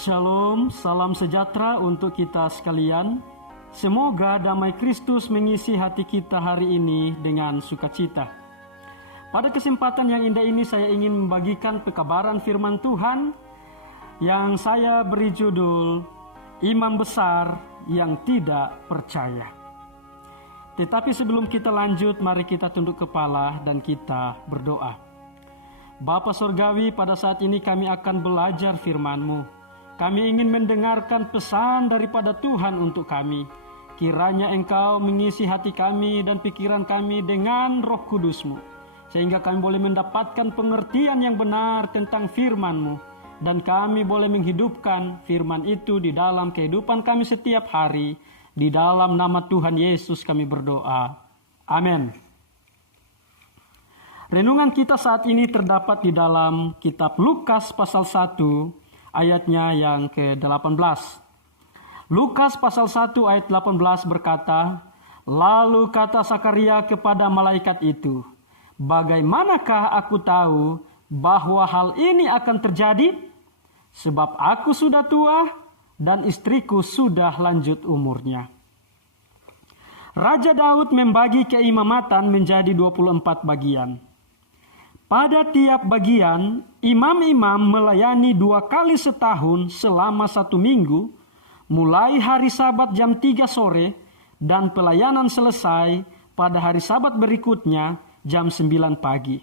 Shalom, salam sejahtera untuk kita sekalian. Semoga damai Kristus mengisi hati kita hari ini dengan sukacita. Pada kesempatan yang indah ini saya ingin membagikan pekabaran firman Tuhan yang saya beri judul Imam Besar yang Tidak Percaya. Tetapi sebelum kita lanjut, mari kita tunduk kepala dan kita berdoa. Bapa Sorgawi, pada saat ini kami akan belajar firman-Mu. Kami ingin mendengarkan pesan daripada Tuhan untuk kami. Kiranya Engkau mengisi hati kami dan pikiran kami dengan Roh Kudus-Mu, sehingga kami boleh mendapatkan pengertian yang benar tentang firman-Mu, dan kami boleh menghidupkan firman itu di dalam kehidupan kami setiap hari. Di dalam nama Tuhan Yesus kami berdoa. Amin. Renungan kita saat ini terdapat di dalam kitab Lukas pasal 1, ayatnya yang ke-18. Lukas pasal 1 ayat 18 berkata, "Lalu kata Sakaria kepada malaikat itu, 'Bagaimanakah aku tahu bahwa hal ini akan terjadi? Sebab aku sudah tua dan istriku sudah lanjut umurnya.'" Raja Daud membagi keimamatan menjadi 24 bagian. Pada tiap bagian, imam-imam melayani 2 kali setahun selama 1 minggu, mulai hari Sabat jam 3 sore, dan pelayanan selesai pada hari Sabat berikutnya jam 9 pagi.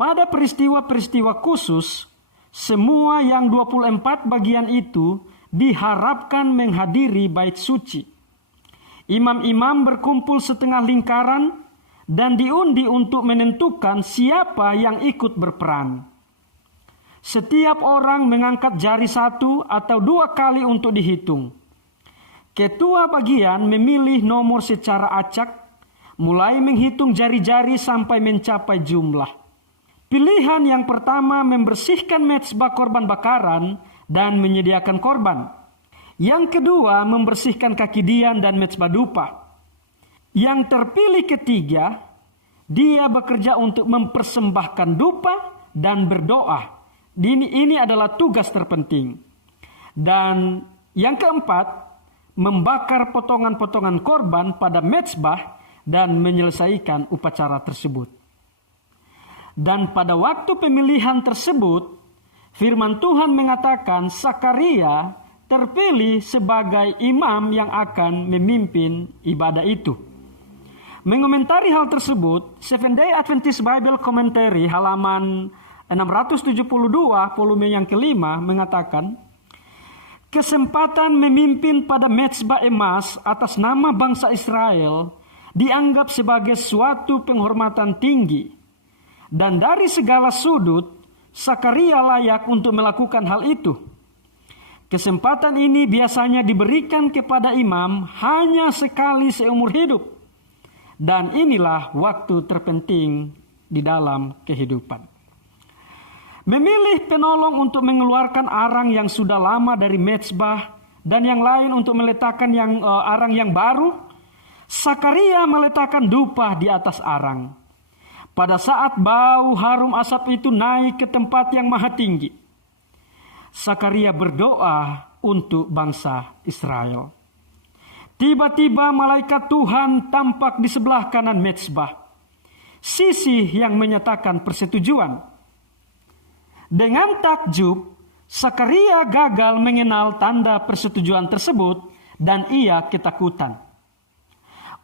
Pada peristiwa-peristiwa khusus, semua yang 24 bagian itu diharapkan menghadiri bait suci. Imam-imam berkumpul setengah lingkaran dan diundi untuk menentukan siapa yang ikut berperan. Setiap orang mengangkat jari 1 atau 2 kali untuk dihitung. Ketua bagian memilih nomor secara acak, mulai menghitung jari-jari sampai mencapai jumlah. Pilihan yang pertama membersihkan mezbah korban bakaran dan menyediakan korban. Yang kedua membersihkan kaki dian dan mezbah dupa. Yang terpilih ketiga, dia bekerja untuk mempersembahkan dupa dan berdoa. Ini adalah tugas terpenting. Dan yang keempat, membakar potongan-potongan korban pada mezbah dan menyelesaikan upacara tersebut. Dan pada waktu pemilihan tersebut, firman Tuhan mengatakan Sakaria terpilih sebagai imam yang akan memimpin ibadah itu. Mengomentari hal tersebut, Seventh-day Adventist Bible Commentary halaman 672 volume yang kelima mengatakan, kesempatan memimpin pada mezbah emas atas nama bangsa Israel dianggap sebagai suatu penghormatan tinggi. Dan dari segala sudut, Sakaria layak untuk melakukan hal itu. Kesempatan ini biasanya diberikan kepada imam hanya sekali seumur hidup. Dan inilah waktu terpenting di dalam kehidupan. Memilih penolong untuk mengeluarkan arang yang sudah lama dari mezbah dan yang lain untuk meletakkan arang yang baru, Sakaria meletakkan dupa di atas arang. Pada saat bau harum asap itu naik ke tempat yang maha tinggi, Sakaria berdoa untuk bangsa Israel. Tiba-tiba malaikat Tuhan tampak di sebelah kanan mezbah, sisi yang menyatakan persetujuan. Dengan takjub, Sakaria gagal mengenal tanda persetujuan tersebut dan ia ketakutan.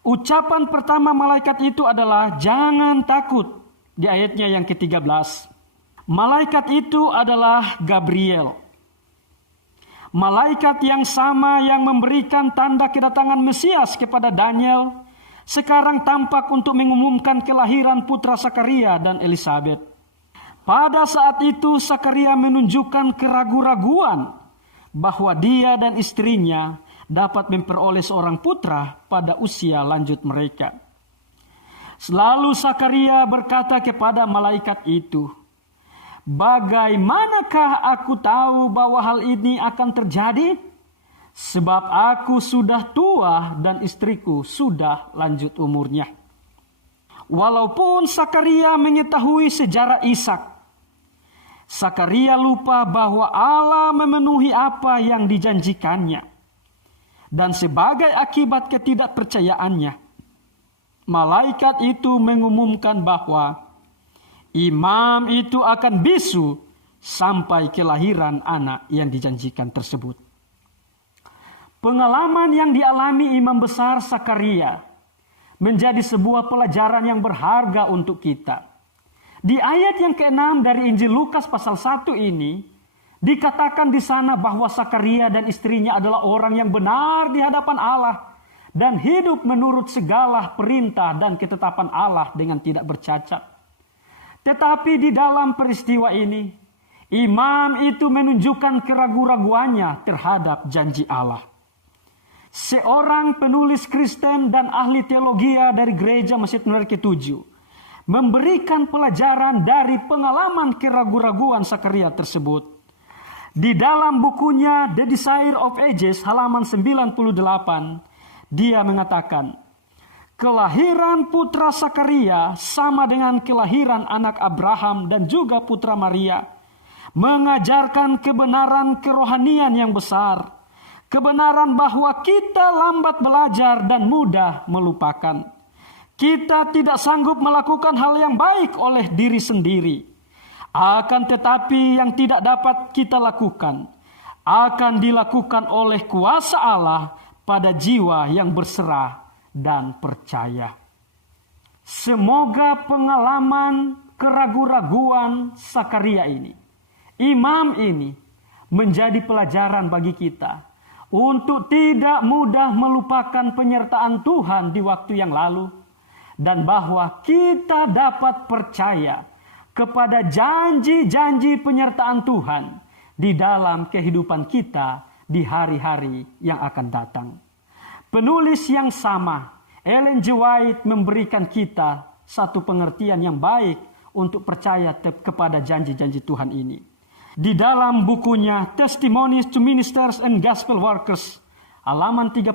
Ucapan pertama malaikat itu adalah jangan takut di ayatnya yang ke-13. Malaikat itu adalah Gabriel. Malaikat yang sama yang memberikan tanda kedatangan Mesias kepada Daniel, sekarang tampak untuk mengumumkan kelahiran putra Sakaria dan Elisabet. Pada saat itu Sakaria menunjukkan keraguan-raguan bahwa dia dan istrinya dapat memperoleh seorang putra pada usia lanjut mereka. Lalu Sakaria berkata kepada malaikat itu, "Bagaimanakah aku tahu bahwa hal ini akan terjadi? Sebab aku sudah tua dan istriku sudah lanjut umurnya." Walaupun Sakaria mengetahui sejarah Ishak, Sakaria lupa bahwa Allah memenuhi apa yang dijanjikannya. Dan sebagai akibat ketidakpercayaannya, malaikat itu mengumumkan bahwa imam itu akan bisu sampai kelahiran anak yang dijanjikan tersebut. Pengalaman yang dialami imam besar Sakaria menjadi sebuah pelajaran yang berharga untuk kita. Di ayat yang ke-6 dari Injil Lukas pasal 1 ini, dikatakan di sana bahwa Sakaria dan istrinya adalah orang yang benar di hadapan Allah dan hidup menurut segala perintah dan ketetapan Allah dengan tidak bercacat. Tetapi di dalam peristiwa ini, imam itu menunjukkan keraguan-raguannya terhadap janji Allah. Seorang penulis Kristen dan ahli teologi dari gereja Masjid Nur ke-7 memberikan pelajaran dari pengalaman keraguan-raguan Sakaria tersebut. Di dalam bukunya The Desire of Ages halaman 98, dia mengatakan, kelahiran putra Sakaria sama dengan kelahiran anak Abraham dan juga putra Maria, mengajarkan kebenaran kerohanian yang besar. Kebenaran bahwa kita lambat belajar dan mudah melupakan. Kita tidak sanggup melakukan hal yang baik oleh diri sendiri. Akan tetapi yang tidak dapat kita lakukan akan dilakukan oleh kuasa Allah pada jiwa yang berserah dan percaya. Semoga pengalaman keraguan-raguan Sakaria ini, imam ini, menjadi pelajaran bagi kita untuk tidak mudah melupakan penyertaan Tuhan di waktu yang lalu, dan bahwa kita dapat percaya kepada janji-janji penyertaan Tuhan di dalam kehidupan kita di hari-hari yang akan datang. Penulis yang sama, Ellen G. White, memberikan kita satu pengertian yang baik untuk percaya kepada janji-janji Tuhan ini. Di dalam bukunya Testimonies to Ministers and Gospel Workers, halaman 31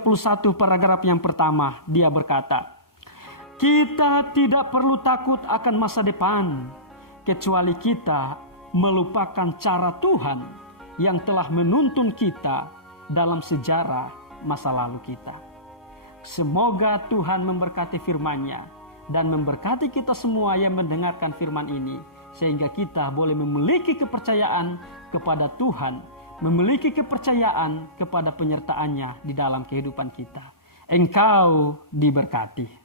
paragraf yang pertama, dia berkata, kita tidak perlu takut akan masa depan, kecuali kita melupakan cara Tuhan yang telah menuntun kita dalam sejarah masa lalu kita. Semoga Tuhan memberkati firman-Nya dan memberkati kita semua yang mendengarkan firman ini, sehingga kita boleh memiliki kepercayaan kepada Tuhan, memiliki kepercayaan kepada penyertaan-Nya di dalam kehidupan kita. Engkau diberkati.